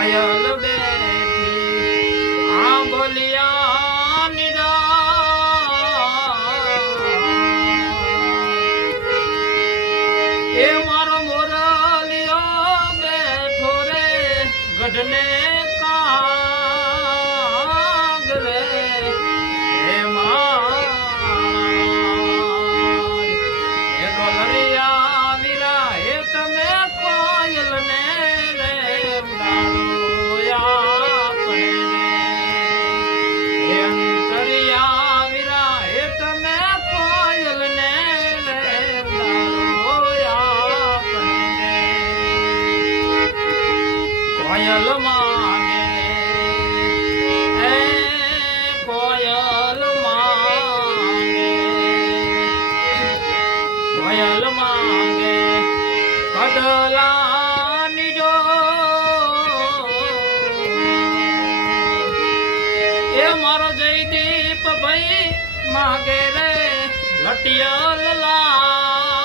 કોયલ બેઠી આંબલિયા નિરા એ મારો મોરલિયો બેઠો રે ગઢને કાગરે હે એ ડોલરિયા વીરા હે તમે કોયલ ને રે ઉડાડો આપણે હે અંતરિયા વીરા હે તમે કોયલ ને રે ઉડાડો આપણે કોયલ માંગે એ કોયલ માંગે કોયલ માંગે કડલાની જો એ મારો જયદીપ ભાઈ માંગે રે લટિયલ લા